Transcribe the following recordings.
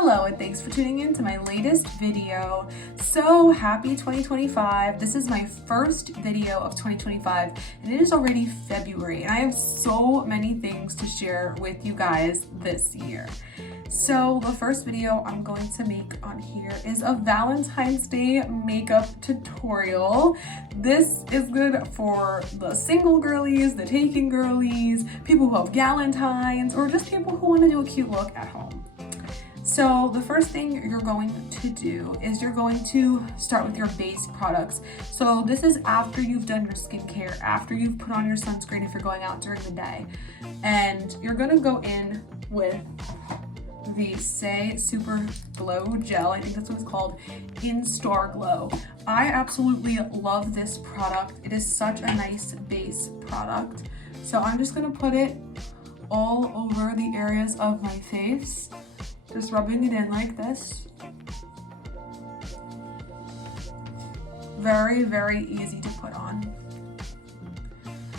Hello and thanks for tuning in to my latest video. So happy 2025. This is my first video of 2025 and it is already February and I have so many things to share with you guys this year. So the first video I'm going to make on here is a Valentine's Day makeup tutorial. This is good for the single girlies, the taken girlies, people who have Valentines, or just people who want to do a cute look at home. So the first thing you're going to do is you're going to start with your base products. So this is after you've done your skincare, after you've put on your sunscreen if you're going out during the day. And you're gonna go in with the Say Super Glow Gel. I think that's what it's called, in Star Glow. I absolutely love this product. It is such a nice base product. So I'm just gonna put it all over the areas of my face. Just rubbing it in like this. Very, very easy to put on.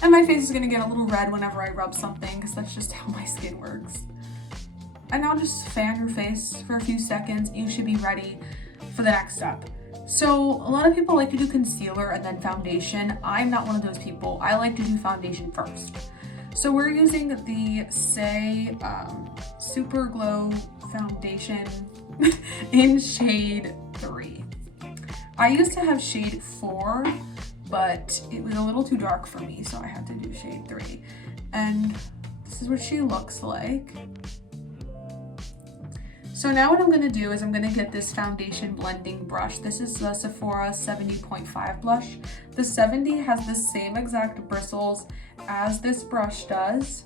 And my face is gonna get a little red whenever I rub something because that's just how my skin works. And now just fan your face for a few seconds. You should be ready for the next step. So a lot of people like to do concealer and then foundation. I'm not one of those people. I like to do foundation first. So we're using the Say Super Glow Foundation in shade 3. I used to have shade 4, but it was a little too dark for me, so I had to do shade 3. And this is what she looks like. So now what I'm gonna do is I'm gonna get this foundation blending brush. This is the Sephora 70.5 blush. The 70 has the same exact bristles as this brush does.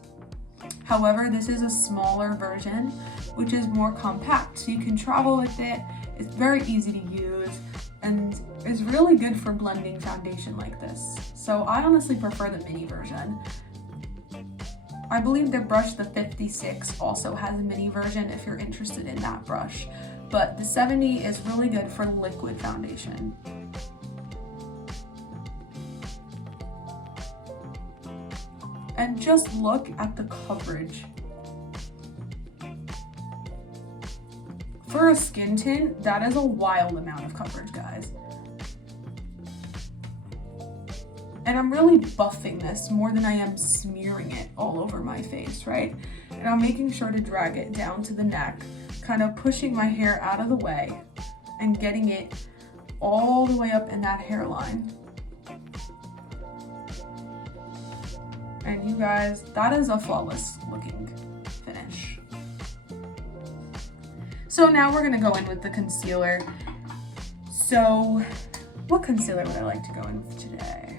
However, this is a smaller version, which is more compact, so you can travel with it. It's very easy to use and is really good for blending foundation like this. So I honestly prefer the mini version. I believe the brush, the 56, also has a mini version if you're interested in that brush, but the 70 is really good for liquid foundation. And just look at the coverage. For a skin tint, that is a wild amount of coverage, guys. And I'm really buffing this more than I am smearing it all over my face, right? And I'm making sure to drag it down to the neck, kind of pushing my hair out of the way and getting it all the way up in that hairline. And you guys, that is a flawless looking finish. So now we're gonna go in with the concealer. So what concealer would I like to go in with today?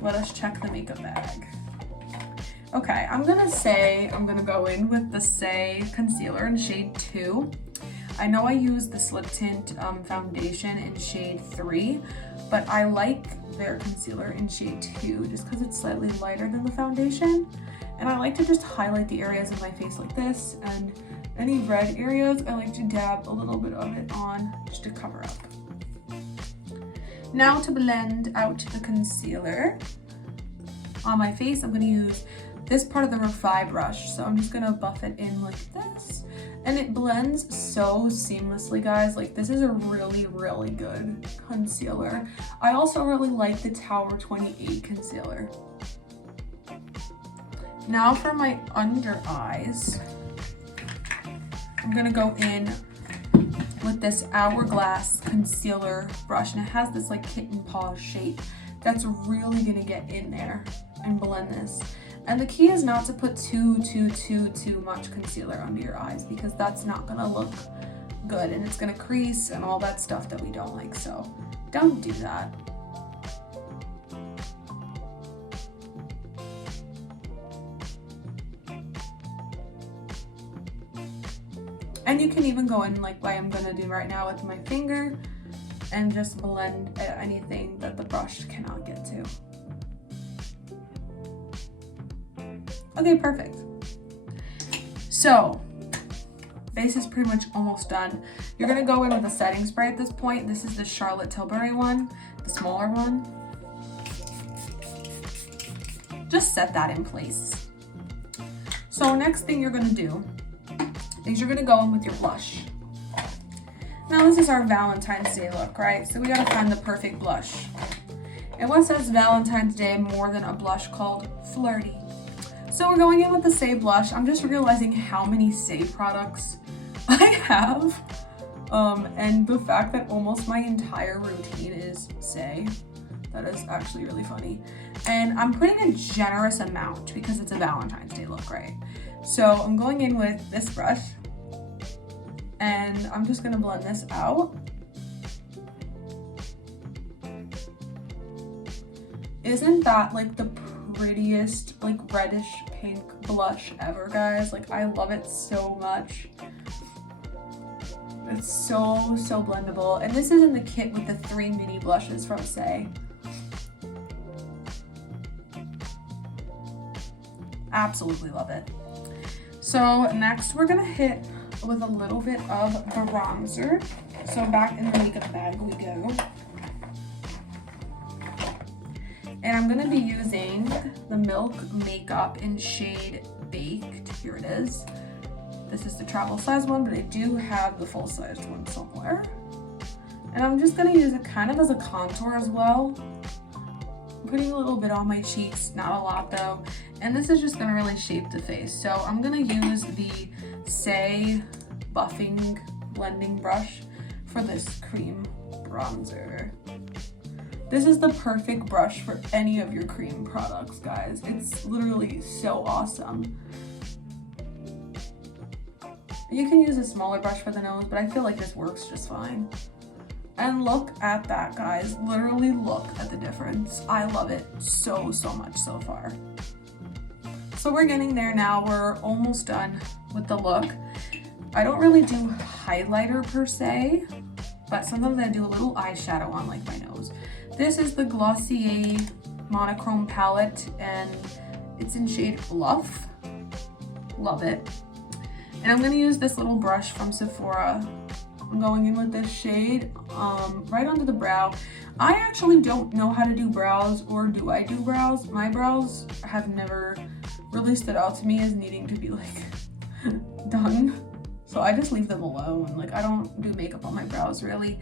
Let us check the makeup bag. Okay, I'm gonna go in with the Say concealer in shade 2. I know I use the Slip Tint foundation in shade 3, but I like their concealer in shade 2 just because it's slightly lighter than the foundation. And I like to just highlight the areas of my face like this, and any red areas, I like to dab a little bit of it on just to cover up. Now to blend out the concealer on my face, I'm gonna use this part of the Refi brush. So I'm just gonna buff it in like this. And it blends so seamlessly, guys. Like, this is a really, really good concealer. I also really like the Tower 28 concealer. Now for my under eyes, I'm gonna go in with this Hourglass concealer brush, and it has this like kitten paw shape that's really gonna get in there and blend this. And the key is not to put too much concealer under your eyes, because that's not gonna look good and it's gonna crease and all that stuff that we don't like. So don't do that. And you can even go in like what I'm gonna do right now with my finger and just blend anything that the brush cannot get to. Okay, perfect. So, base is pretty much almost done. You're gonna go in with a setting spray at this point. This is the Charlotte Tilbury one, the smaller one. Just set that in place. So next thing you're gonna do These are gonna go in with your blush. Now this is our Valentine's Day look, right? So we gotta find the perfect blush. And what says Valentine's Day more than a blush called Flirty? So we're going in with the Say blush. I'm just realizing how many Say products I have. And the fact that almost my entire routine is Say. That is actually really funny. And I'm putting a generous amount because it's a Valentine's Day look, right? So I'm going in with this brush and I'm just gonna blend this out. Isn't that like the prettiest like reddish pink blush ever, guys? Like I love it so much. It's so blendable. And this is in the kit with the 3 mini blushes from Say. Absolutely love it. So next we're gonna hit with a little bit of bronzer. So back in the makeup bag we go. And I'm gonna be using the Milk Makeup in shade Baked. Here it is. This is the travel size one, but I do have the full sized one somewhere. And I'm just gonna use it kind of as a contour as well. I'm putting a little bit on my cheeks, not a lot though. And this is just gonna really shape the face. So I'm gonna use the Say Buffing Blending Brush for this cream bronzer. This is the perfect brush for any of your cream products, guys. It's literally so awesome. You can use a smaller brush for the nose, but I feel like this works just fine. And look at that, guys. Literally look at the difference. I love it so much so far. So we're getting there now. We're almost done with the look. I don't really do highlighter per se, but sometimes I do a little eyeshadow on like my nose. This is the Glossier Monochrome palette and it's in shade Bluff. Love it. And I'm gonna use this little brush from Sephora. I'm going in with this shade right under the brow. I actually don't know how to do brows, or do I do brows? My brows have never really stood out to me as needing to be like done. So I just leave them alone. Like I don't do makeup on my brows really.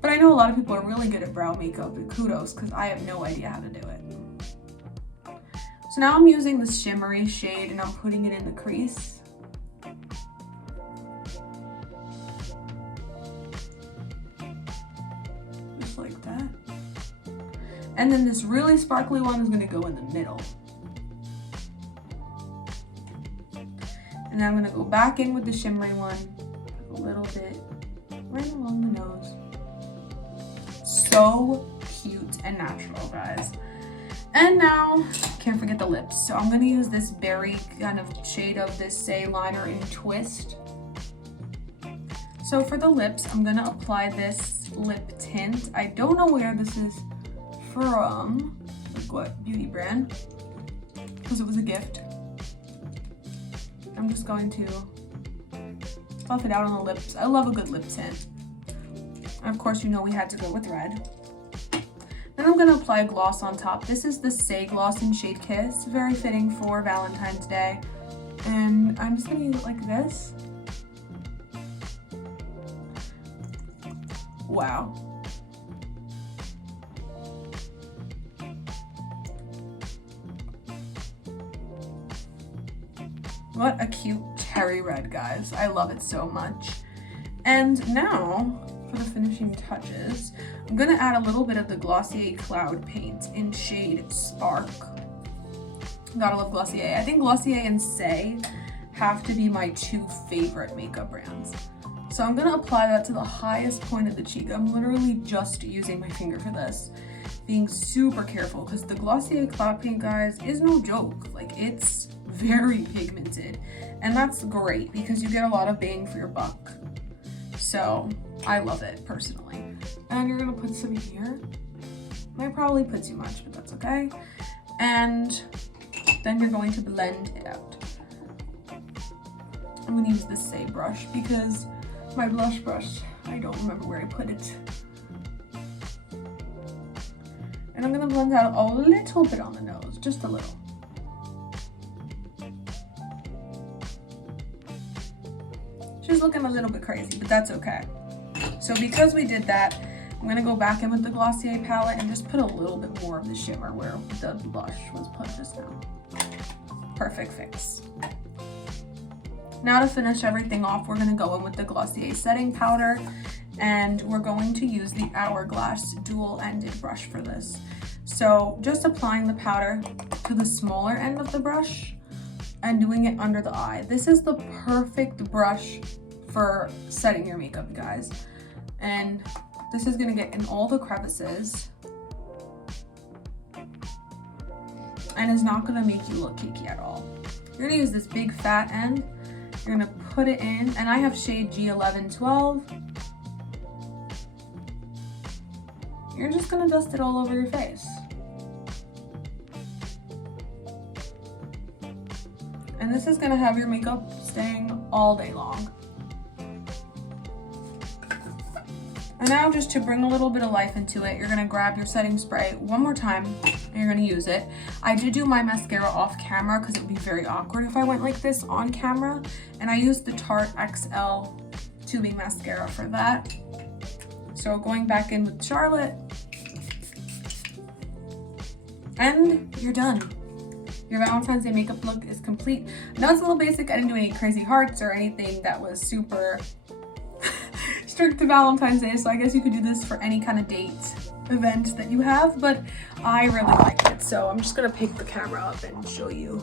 But I know a lot of people are really good at brow makeup, and kudos, because I have no idea how to do it. So now I'm using the shimmery shade and I'm putting it in the crease. Just like that. And then this really sparkly one is gonna go in the middle. And then I'm gonna go back in with the shimmery one, a little bit right along the nose. So cute and natural, guys. And now, can't forget the lips. So I'm gonna use this berry kind of shade of this Say liner in Twist. So for the lips, I'm gonna apply this lip tint. I don't know where this is from, like what beauty brand, because it was a gift. I'm just going to buff it out on the lips. I love a good lip tint. And of course, you know we had to go with red. Then I'm gonna apply gloss on top. This is the Say Gloss in shade Kiss. Very fitting for Valentine's Day. And I'm just gonna use it like this. Wow. What a cute cherry red, guys. I love it so much. And now, for the finishing touches, I'm gonna add a little bit of the Glossier Cloud Paint in shade Spark. Gotta love Glossier. I think Glossier and Say have to be my 2 favorite makeup brands. So I'm gonna apply that to the highest point of the cheek. I'm literally just using my finger for this. Being super careful, because the Glossier Cloud Paint, guys, is no joke. Like, it's very pigmented. And that's great, because you get a lot of bang for your buck. So I love it personally. And you're gonna put some here. Might probably put too much, but that's okay. And then you're going to blend it out. I'm gonna use this Say brush because my blush brush, I don't remember where I put it. And I'm gonna blend out a little bit on the nose, just a little. She's looking a little bit crazy, but that's okay. So because we did that, I'm gonna go back in with the Glossier palette and just put a little bit more of the shimmer where the blush was put just now. Perfect fix. Now to finish everything off, we're gonna go in with the Glossier setting powder, and we're going to use the Hourglass dual-ended brush for this. So just applying the powder to the smaller end of the brush and doing it under the eye. This is the perfect brush for setting your makeup, you guys. And this is gonna get in all the crevices and is not gonna make you look cakey at all. You're gonna use this big fat end. You're gonna put it in, and I have shade G1112. You're just gonna dust it all over your face. And this is gonna have your makeup staying all day long. And now just to bring a little bit of life into it, you're gonna grab your setting spray one more time and you're gonna use it. I did do my mascara off camera because it would be very awkward if I went like this on camera. And I used the Tarte XL tubing mascara for that. So going back in with Charlotte. And you're done. Your Valentine's Day makeup look is complete. I know it's a little basic. I didn't do any crazy hearts or anything that was super strict to Valentine's Day, so I guess you could do this for any kind of date event that you have, but I really liked it, so I'm just gonna pick the camera up and show you.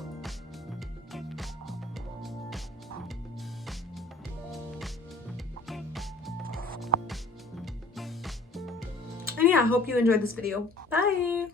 And yeah, I hope you enjoyed this video. Bye!